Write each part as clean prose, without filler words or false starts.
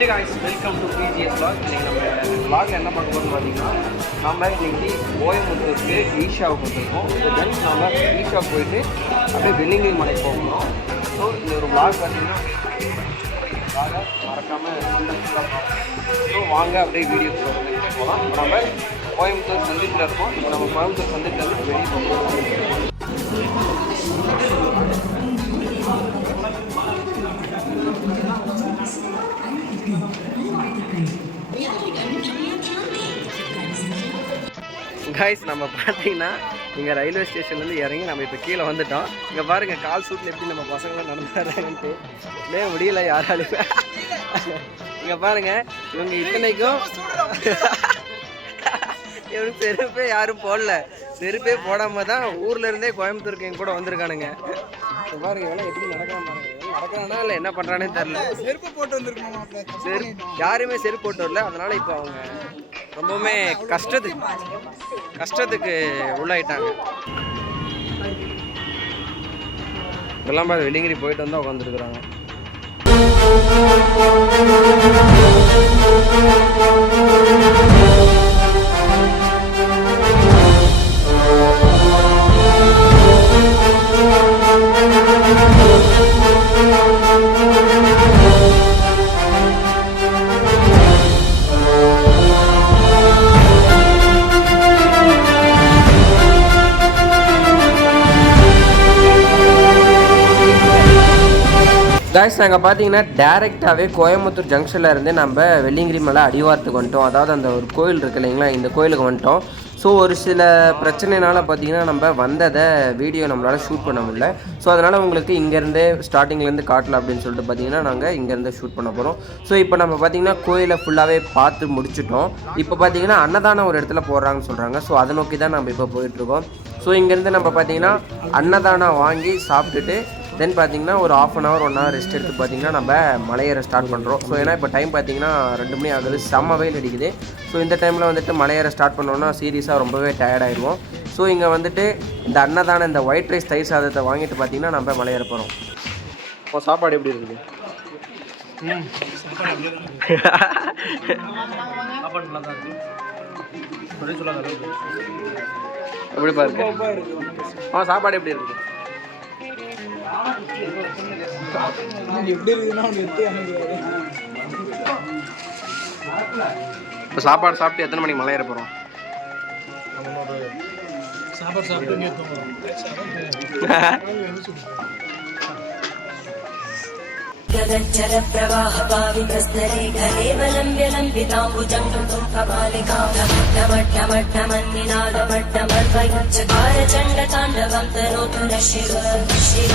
Hey guys, welcome to PGS vlog. இன்னைக்கு நம்ம vlogல என்ன பார்க்க போறோம்னு பார்த்தீங்கன்னா நம்ம இன்னைக்கு கோயம்புத்தூருக்கு ஈஷாவுக்கு வந்திருக்கோம். தென் நம்ம ஈஷா போயிட்டு அப்படியே வெள்ளிங்கிரி மலை போகணும். ஸோ இந்த ஒரு vlog பார்த்தீங்கன்னா மறக்காமல் ஸோ வாங்க அப்படியே வீடியோ போகலாம். நம்ம கோயம்புத்தூர் சந்திப்பில் இருக்கோம். இப்போ நம்ம கோயம்புத்தூர் சந்திப்பில் வெளியே போகிறோம். கைஸ் நம்ம பார்த்தீங்கன்னா இங்கே ரயில்வே ஸ்டேஷன்லேருந்து இறங்கி நம்ம இப்போ கீழே வந்துட்டோம். இங்கே பாருங்கள் கால் சூட்டில் எப்படி நம்ம பசங்களாம் நடந்து வர்றாங்கன்ட்டு லே முடியல யாராலுமே. இங்கே பாருங்கள் இவங்க இத்தனைக்கும் இவங்க செருப்பே யாரும் போடல, செருப்பே போடாமல் தான் ஊர்லேருந்தே கோயம்புத்தூருக்கு எங்க கூட வந்திருக்கானுங்க. இப்போ பாருங்க இவெல்லாம் எப்படி நடக்கிறான் பாருங்க. நடக்கிறானா இல்லை என்ன பண்ணுறானே தெரில. செருப்பு போட்டு வந்துருக்காங்க, யாருமே செருப்பு போட்டு வரல. அதனால இப்போ அவங்க ரொம்பவுமே கஷ்டத்துக்கு உள்ளாயிட்டாங்க. இதெல்லாம் பாரு வெள்ளிங்கிரி போயிட்டு வந்தால் உட்காந்துருக்குறாங்க. கைஸ் நாங்கள் பார்த்தீங்கன்னா டேரெக்டாகவே கோயம்புத்தூர் ஜங்ஷனில் இருந்து நம்ம வெள்ளிங்கிரி மலை அடிவாரத்துக்கு வந்துட்டோம். அதாவது அந்த ஒரு கோயில் இருக்குது இல்லைங்களா, இந்த கோயிலுக்கு வந்துட்டோம். ஸோ ஒரு சில பிரச்சனைனால பார்த்தீங்கன்னா நம்ம வந்ததை வீடியோ நம்மளால் ஷூட் பண்ண முடியல. ஸோ அதனால் உங்களுக்கு இங்கேருந்தே ஸ்டார்டிங்லேருந்து காட்டல அப்படின்னு சொல்லிட்டு பார்த்தீங்கன்னா நாங்கள் இங்கேருந்து ஷூட் பண்ண போகிறோம். ஸோ இப்போ நம்ம பார்த்தீங்கன்னா கோயிலை ஃபுல்லாகவே பார்த்து முடிச்சிட்டோம். இப்போ பார்த்தீங்கன்னா அன்னதானம் ஒரு இடத்துல போடுறாங்கன்னு சொல்கிறாங்க. ஸோ அதை நோக்கி தான் நம்ம இப்போ போயிட்டுருக்கோம். ஸோ இங்கேருந்து நம்ம பார்த்தீங்கன்னா அன்னதானம் வாங்கி சாப்பிட்டுட்டு தென் பார்த்தீங்கன்னா ஒரு 1/2 hour 1 hour ரெஸ்ட் எடுத்து பார்த்தீங்கன்னா நம்ம மலையேற ஸ்டார்ட் பண்ணுறோம். ஸோ ஏன்னா இப்போ டைம் பார்த்தீங்கன்னா 2 மணி ஆகுது, செம்ம வெயில் அடிக்குது. ஸோ இந்த டைமில் வந்துட்டு மலையேற ஸ்டார்ட் பண்ணோன்னா சீரியஸாக ரொம்பவே டயர்டாயிடுவோம். ஸோ இங்கே வந்துட்டு இந்த அன்னதான இந்த ஒயிட் ரைஸ் தயிர் சாதத்தை வாங்கிட்டு பார்த்தீங்கன்னா நம்ம மலையேற போகிறோம். இப்போ சாப்பாடு எப்படி இருக்குது? எப்படி பாருங்க சாப்பாடு எப்படி இருக்குது? இப்போ சாப்பாடு சாப்பிட்டு எத்தனை மணிக்கு மலை ஏற போகிறோம்? गगनचर प्रवाह पावितस्तरे घरेवलं व्यलम्बिताम्बुजं कृतं कपालिकां डमट्टमट्टमन्निनादमट्टमर्वयुच्चकार चण्डताण्डवं तनोतु न शिव शिव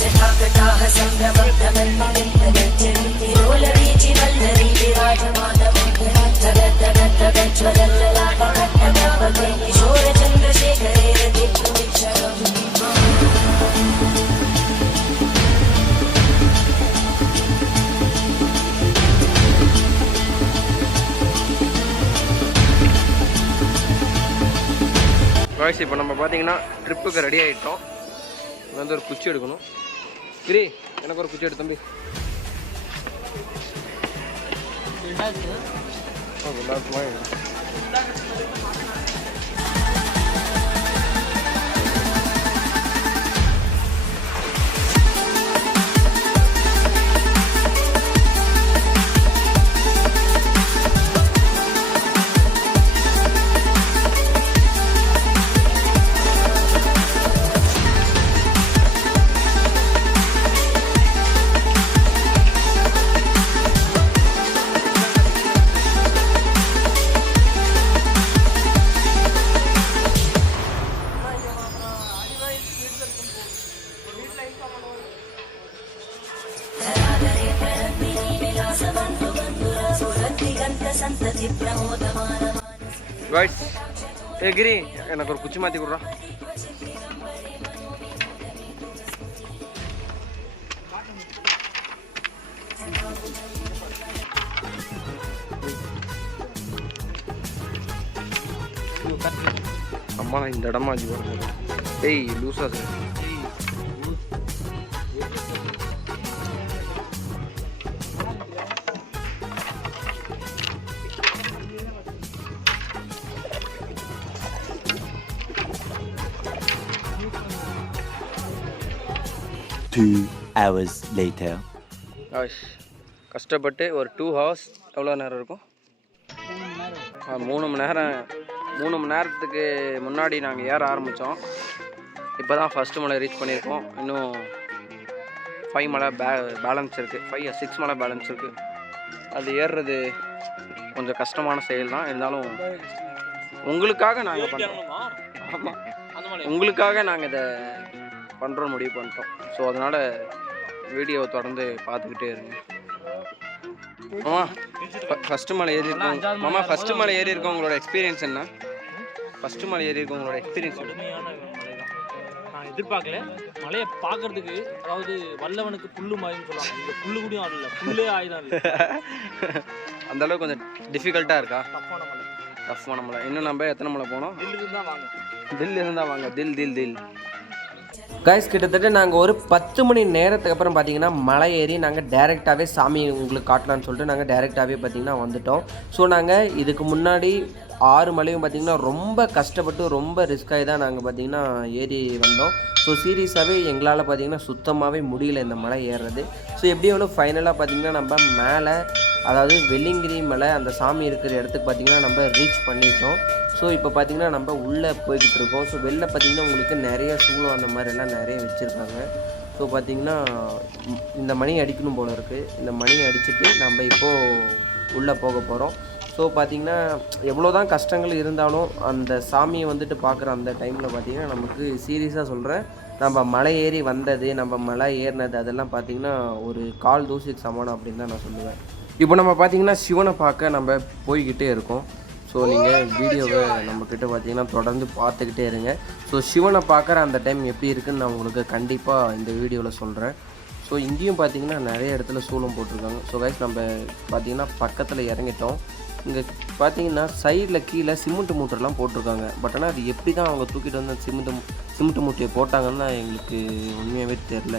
जटाकटाः सम्भ्रमब्धमन्निरोलवीचि वल्लरी विराजमानमं जगद्दगद्दगज्ज्वलल्ललाटकट्टकावके किशोरचन्द्रशेखरे வாய்ஸ் இப்போ நம்ம பார்த்தீங்கன்னா ட்ரிப்புக்கு ரெடி ஆகிட்டோம். இங்கே வந்து ஒரு குச்சி எடுக்கணும். கிரி எனக்கு ஒரு குச்சி எடு தம்பி. வாய்ஸ் ஏ கிரி எனக்கு ஒரு குச்சி மாற்றி கொடுறா. அம்மா இந்த இடமா ஆச்சு பாருங்க. டேய் லூசா சார் 2 hours later. கஷ்டப்பட்டு ஒரு 2 hours எவ்வளோ நேரம் இருக்கும்? 3 மணி நேரம். 3 மணி நேரத்துக்கு முன்னாடி நாங்கள் ஏற ஆரம்பித்தோம். இப்போ தான் ஃபஸ்ட்டு மலை ரீச் பண்ணியிருக்கோம். இன்னும் 5 மலை பேலன்ஸ் இருக்குது. 5 or 6 மலை பேலன்ஸ் இருக்குது. அது ஏறுறது கொஞ்சம் கஷ்டமான செயல் தான். இருந்தாலும் உங்களுக்காக நாங்கள் பண்ணுறோம். ஆமாம், உங்களுக்காக நாங்கள் இதை பண்ணுறோம் முடிவு பண்ணிட்டோம். ஸோ அதனால் வீடியோவை தொடர்ந்து பார்த்துக்கிட்டே இருங்க. மாமா ஃபஸ்ட்டு மலை ஏறி இருக்கோம். மாமா ஃபஸ்ட்டு மலை ஏறி இருக்கோம். உங்களோட எக்ஸ்பீரியன்ஸ் என்ன? ஃபஸ்ட்டு மலை ஏறி இருக்கோம் உங்களோட எக்ஸ்பீரியன்ஸ்? கடுமையான மலை தான். நான் எதிர்பார்க்கல மலையை பார்க்கறதுக்கு. அதாவது வல்லவனுக்கு புல்லு மாதிரின்னு சொல்லுவாங்க. இங்கே புல்லு கூடியும் ஆடல, புல்லே ஆயுதம் இல்லை. அந்தளவுக்கு கொஞ்சம் டிஃபிகல்ட்டாக இருக்கா? டஃப்பான மலை. டஃப்பான மலை. இன்னும் நம்ம எத்தனை மலை போனோம்? தில்லிருந்து தான் வாங்க. தில் இருந்தால் வாங்க. தில் கைஸ், கிட்டத்தட்ட நாங்கள் ஒரு 10 மணி நேரத்துக்கு அப்புறம் பார்த்தீங்கன்னா மலை ஏறி நாங்கள் டேரெக்டாகவே சாமி உங்களுக்கு காட்டலான்னு சொல்லிட்டு நாங்கள் டேரெக்டாகவே பார்த்திங்கன்னா வந்துவிட்டோம். ஸோ நாங்கள் இதுக்கு முன்னாடி 6 மலையும் பார்த்திங்கன்னா ரொம்ப கஷ்டப்பட்டு ரொம்ப ரிஸ்க்காகி தான் நாங்கள் பார்த்திங்கன்னா ஏறி வந்தோம். ஸோ சீரியஸாகவே எங்களால் பார்த்திங்கன்னா சுத்தமாகவே முடியல இந்த மலை ஏறுறது. ஸோ எப்படி எவ்வளோ ஃபைனலாக பார்த்திங்கன்னா நம்ம மேலே, அதாவது வெள்ளிங்கிரி மலை அந்த சாமி இருக்கிற இடத்துக்கு பார்த்திங்கன்னா நம்ம ரீச் பண்ணிட்டோம். ஸோ இப்போ பார்த்திங்கன்னா நம்ம உள்ளே போய்கிட்டு இருக்கோம். ஸோ வெளில பார்த்திங்கன்னா உங்களுக்கு நிறைய சூளம் அந்த மாதிரிலாம் நிறைய வச்சுருக்காங்க. ஸோ பார்த்திங்கன்னா இந்த மணி அடிக்கணும் போல இருக்குது. இந்த மணி அடிச்சுட்டு நம்ம இப்போது உள்ளே போக போகிறோம். ஸோ பார்த்திங்கன்னா எவ்வளோ தான் கஷ்டங்கள் இருந்தாலும் அந்த சாமியை வந்துட்டு பார்க்குற அந்த டைமில் பார்த்திங்கன்னா நமக்கு சீரியஸாக சொல்கிறேன், நம்ம மலை ஏறி வந்தது, நம்ம மலை ஏறினது அதெல்லாம் பார்த்திங்கன்னா ஒரு கால் தூசிக்கு சமானம் அப்படின்னு தான் நான் சொல்லுவேன். இப்போ நம்ம பார்த்திங்கன்னா சிவனை பார்க்க நம்ம போய்கிட்டே இருக்கோம். ஸோ நீங்கள் வீடியோவை நம்மக்கிட்ட பார்த்தீங்கன்னா தொடர்ந்து பார்த்துக்கிட்டே இருங்க. ஸோ சிவனை பார்க்குற அந்த டைம் எப்படி இருக்குதுன்னு நான் உங்களுக்கு கண்டிப்பாக இந்த வீடியோவில் சொல்கிறேன். ஸோ இங்கேயும் பார்த்தீங்கன்னா நிறைய இடத்துல சூளம் போட்டிருக்காங்க. ஸோ கைஸ், நம்ம பார்த்தீங்கன்னா பக்கத்தில் இறங்கிட்டோம். இங்கே பார்த்தீங்கன்னா சைடில் கீழே சிமெண்ட் மூட்டைலாம் போட்டிருக்காங்க. பட் ஆனால் அது எப்படி தான் அவங்க தூக்கிட்டு வந்து சிமெண்ட் மூட்டையை போட்டாங்கன்னு எங்களுக்கு உண்மையாகவே தெரில.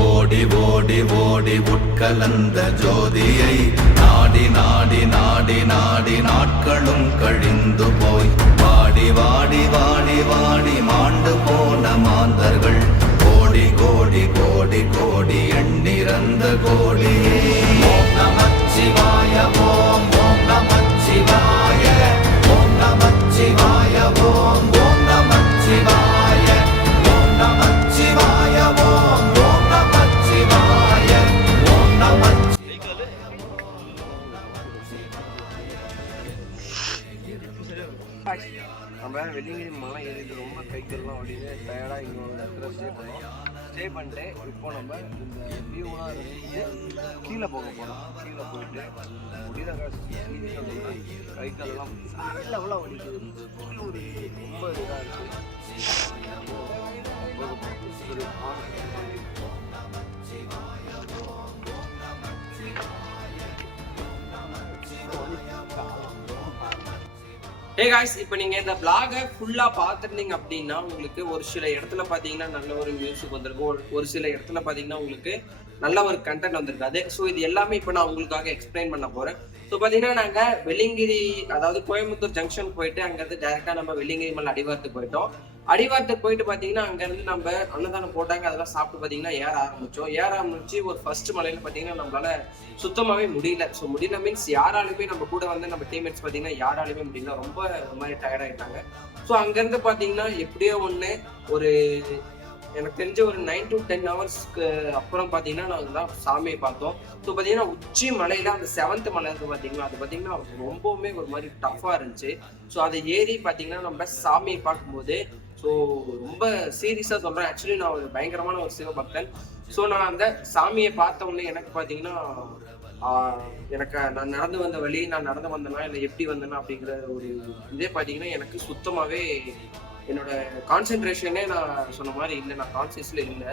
ஓடி ஓடி ஓடி உட்கலந்த ஜோதியை நாடி நாடி நாடி நாடி நாட்களும் கழிந்து போய் வாடி வாடி வாடி வாடி மாண்டு போன மாந்தர்கள் கோடி கோடி கோடி கோடி எண்ணிறந்த கோடி. ஓம் நமச்சிவாய ஓம் ஓம் நமச்சிவாய ஓம் நமச்சிவாய ஓம் ஓம் நமச்சிவாய ஓம் நமச்சிவாய ஓம் ஓம் நமச்சிவாய ஓம் நமச்சிவாய. நம்ம வெள்ளிங்கிரி மலை ஏறிட்டு ரொம்ப கைக்கெல்லாம் அப்படின்னு டயர்டாக இங்கே ஒரு இடத்துல ஸ்டே பண்ணிட்டு இப்போ நம்ம இந்த வியூலாம் ரசிச்சுட்டு கீழே போக போகிறோம். கீழே போயிட்டு முடிகிற கைக்கெல்லாம் நல்ல எவ்வளோ வலிக்குது. ஒரு ரொம்ப இதாக இருக்குது. ஹே காய்ஸ், இப்போ நீங்கள் இந்த vlog-ஐ ஃபுல்லாக பார்த்துருந்தீங்க அப்படின்னா உங்களுக்கு ஒரு சில இடத்துல பார்த்தீங்கன்னா நல்ல ஒரு மியூசிக் வந்திருக்கும், ஒரு சில இடத்துல பார்த்தீங்கன்னா உங்களுக்கு நல்ல ஒரு கண்டென்ட் வந்திருக்காது. ஸோ இது எல்லாமே இப்போ நான் உங்களுக்காக எக்ஸ்பிளைன் பண்ண போகிறேன். ஸோ பார்த்தீங்கன்னா நாங்கள் வெள்ளிங்கிரி அதாவது கோயம்புத்தூர் ஜங்ஷன் போயிட்டு அங்கேருந்து டேரெக்டாக நம்ம வெள்ளிங்கிரி மலை அடிவாரத்துக்கு போயிட்டோம். அடிவாரத்துக்கு போயிட்டு பார்த்தீங்கன்னா அங்கேருந்து நம்ம அன்னதானம் போட்டாங்க, அதெல்லாம் சாப்பிட்டு பார்த்தீங்கன்னா ஏற ஆரம்பிச்சு ஒரு ஃபர்ஸ்ட் மலையில் பார்த்தீங்கன்னா நம்மளால சுத்தமாகவே முடியல. ஸோ முடியல மீன்ஸ் யாராலுமே நம்ம கூட வந்து நம்ம டீம்மேட்ஸ் பார்த்தீங்கன்னா யாராலுமே முடியல, ரொம்ப ஒரு மாதிரி டயர்ட் ஆகிட்டாங்க. ஸோ அங்கேருந்து பார்த்தீங்கன்னா எப்படியோ ஒன்று ஒரு எனக்கு தெரிஞ்ச ஒரு 9 to 10 ஹவர்ஸ்க்கு அப்புறம் பார்த்தீங்கன்னா நாங்கள் தான் சாமியை பார்த்தோம். ஸோ பார்த்தீங்கன்னா உச்சி மலையில் அந்த 7th மலை இருக்கு பார்த்தீங்கன்னா, அது பார்த்தீங்கன்னா ரொம்பவுமே ஒரு மாதிரி டஃப்பாக இருந்துச்சு. ஸோ அதை ஏறி பார்த்தீங்கன்னா நம்ம சாமியை பார்க்கும்போது ஸோ ரொம்ப சீரியஸாக சொல்கிறேன், ஆக்சுவலி நான் ஒரு பயங்கரமான ஒரு சிவபக்தன். ஸோ நான் அந்த சாமியை பார்த்த உடனே எனக்கு பார்த்தீங்கன்னா எனக்கு நான் நடந்து வந்த வழி, நான் நடந்து வந்தேனா இல்லை எப்படி வந்தேனா அப்படிங்கிற ஒரு இதே பார்த்தீங்கன்னா எனக்கு சுத்தமாகவே என்னோட கான்சென்ட்ரேஷனே நான் சொன்ன மாதிரி இல்லை, நான் கான்சியஸ்ல இல்லை.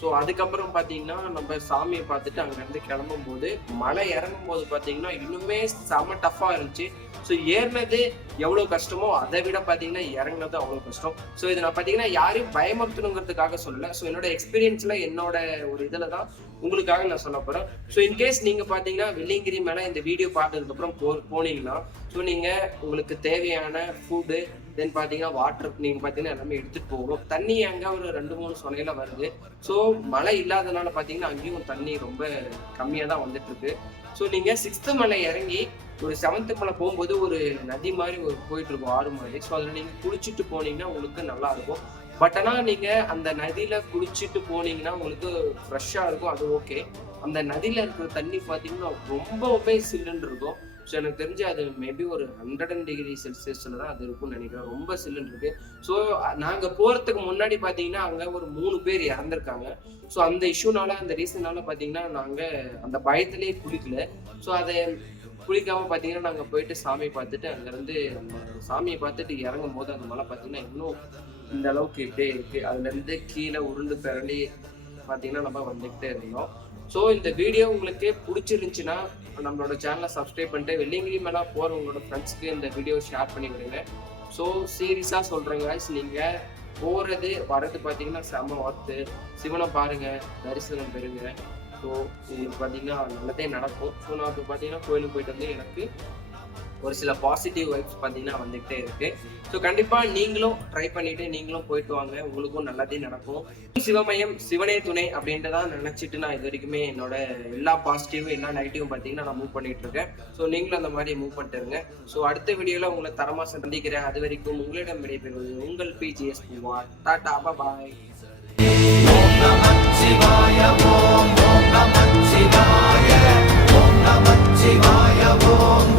ஸோ அதுக்கப்புறம் பார்த்தீங்கன்னா நம்ம சாமியை பார்த்துட்டு அங்கேருந்து கிளம்பும் போது மலை இறங்கும் போது பார்த்தீங்கன்னா இன்னுமே செம டஃப்பாக இருந்துச்சு. ஸோ ஏறினது எவ்வளோ கஷ்டமோ அதை விட பார்த்தீங்கன்னா இறங்கினது அவ்வளோ கஷ்டம். ஸோ இதை நான் பார்த்தீங்கன்னா யாரையும் பயமுறுத்தணுங்கிறதுக்காக சொல்லலை. ஸோ என்னோட எக்ஸ்பீரியன்ஸில் என்னோட ஒரு இதில் தான் உங்களுக்காக நான் சொல்ல போகிறேன். ஸோ இன்கேஸ் நீங்கள் பார்த்தீங்கன்னா வெள்ளிங்கிரி மேலே இந்த வீடியோ பார்த்ததுக்கப்புறம் போனீங்கன்னா ஸோ நீங்கள் உங்களுக்கு தேவையான ஃபுட்டு தென் பார்த்தீங்கன்னா வாட்டர் நீங்கள் பார்த்தீங்கன்னா எல்லாமே எடுத்துகிட்டு போகணும். தண்ணி அங்கே ஒரு 2-3 சொனையில வருது. ஸோ மழை இல்லாதனால பார்த்தீங்கன்னா அங்கேயும் தண்ணி ரொம்ப கம்மியாக தான் வந்துட்டு இருக்கு. ஸோ நீங்கள் 6th மலை இறங்கி ஒரு 7th மலை போகும்போது ஒரு நதி மாதிரி ஒரு போயிட்டு இருக்கும், ஆறு மாதிரி. ஸோ அதில் நீங்கள் குளிச்சுட்டு போனீங்கன்னா உங்களுக்கு நல்லா இருக்கும். பட் ஆனால் நீங்கள் அந்த நதியில் குளிச்சுட்டு போனீங்கன்னா உங்களுக்கு ஃப்ரெஷ்ஷாக இருக்கும், அது ஓகே. அந்த நதியில் இருக்கிற தண்ணி பார்த்தீங்கன்னா ரொம்பவுமே சில்லுன்னு இருக்கும். ஸோ எனக்கு தெரிஞ்சு அது மேபி ஒரு 100 டிகிரி செல்சியஸில் தான் அது இருக்கும்னு நினைக்கிறேன், ரொம்ப சில்லுன்னு இருக்கு. ஸோ நாங்கள் போகிறதுக்கு முன்னாடி பார்த்தீங்கன்னா அங்கே ஒரு 3 பேர் இறந்துருக்காங்க. ஸோ அந்த இஷ்யூனால அந்த ரீசனால பார்த்தீங்கன்னா நாங்கள் அந்த பயத்திலே குளிக்கல. ஸோ அதை குளிக்காமல் பார்த்தீங்கன்னா நாங்கள் போயிட்டு சாமியை பார்த்துட்டு அங்கேருந்து அந்த சாமியை பார்த்துட்டு இறங்கும் போது அந்த மலை பார்த்தீங்கன்னா இன்னும் இந்த அளவுக்கு இப்படியே இருக்குது. அதுலேருந்து கீழே உருண்டு பிறண்டி பார்த்தீங்கன்னா நம்ம வந்துக்கிட்டே இருந்தோம். ஸோ இந்த வீடியோ உங்களுக்கு பிடிச்சிருந்துச்சுன்னா நம்மளோட சேனலை சப்ஸ்கிரைப் பண்ணிட்டு வெள்ளிங்கிரி மேலே போகிற உங்களோட ஃப்ரெண்ட்ஸ்க்கு இந்த வீடியோ ஷேர் பண்ணி விடுங்க. ஸோ சீரியஸாக சொல்கிறேங்க guys, நீங்கள் போகிறது வர்றது பார்த்தீங்கன்னா செம்ம ஒர்த்து. சிவனை பாருங்கள், தரிசனம் பெறுங்க. ஸோ உங்களுக்கு பார்த்தீங்கன்னா நல்லதே நடக்கும். ஸோ நான் இப்போ பார்த்தீங்கன்னா கோயிலுக்கு போயிட்டு வந்து எனக்கு ஒரு சில பாசிட்டிவ் வைப்ஸ் பார்த்தீங்கன்னா வந்துகிட்டே இருக்கு. ஸோ கண்டிப்பாக நீங்களும் ட்ரை பண்ணிட்டு நீங்களும் போயிட்டு வாங்க, உங்களுக்கும் நல்லதே நடக்கும். சிவமயம் சிவனே துணை அப்படின்றதான் நினைச்சிட்டு நான் இது வரைக்குமே என்னோட எல்லா பாசிட்டிவும் எல்லா நெகட்டிவும் பார்த்தீங்கன்னா நான் மூவ் பண்ணிட்டு இருக்கேன். ஸோ நீங்களும் அந்த மாதிரி மூவ் பண்ணிட்டு இருங்க. ஸோ அடுத்த வீடியோவில் உங்களை தரமாக சந்திக்கிறேன். அது வரைக்கும் உங்களிடம் விடைபெறுவது உங்கள் PGS பூவார். டாடா, பாய். ஓம் நமச்சிவாய ஓம் நமச்சிவாய ஓம் நமச்சிவாய ஓம்